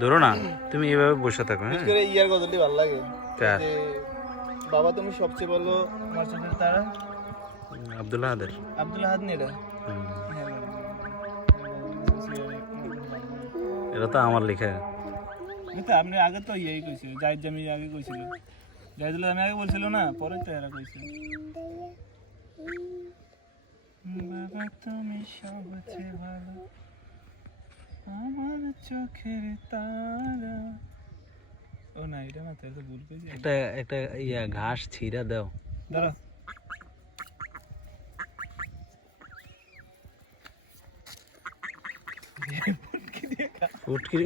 ধরো না, তুমি এভাবে বসে থাকো। হ্যাঁ, ইয়ার গজলটি ভালো লাগে। কার? বাবা তুমি সবচেয়ে বলো আমার চোখের তারা। আব্দুল্লাহ হাদের। আব্দুল আহাদ নি এটা? এটা তো আমার লেখা। আপনি আগে তো ইয়েই কইছিল, জাহিদ জামি আগে কইছিল, জাহিদুল আমি আগে বলছিল না, পরে তো এরা কইছিল। বাবা তুমি সবচেয়ে ভালো আমার চোখের তারা। ও না, এটা না, তাহলে ভুল কইছি। একটা ইয়া ঘাস ছিঁড়া দাও। দাঁড়া, ফুটকি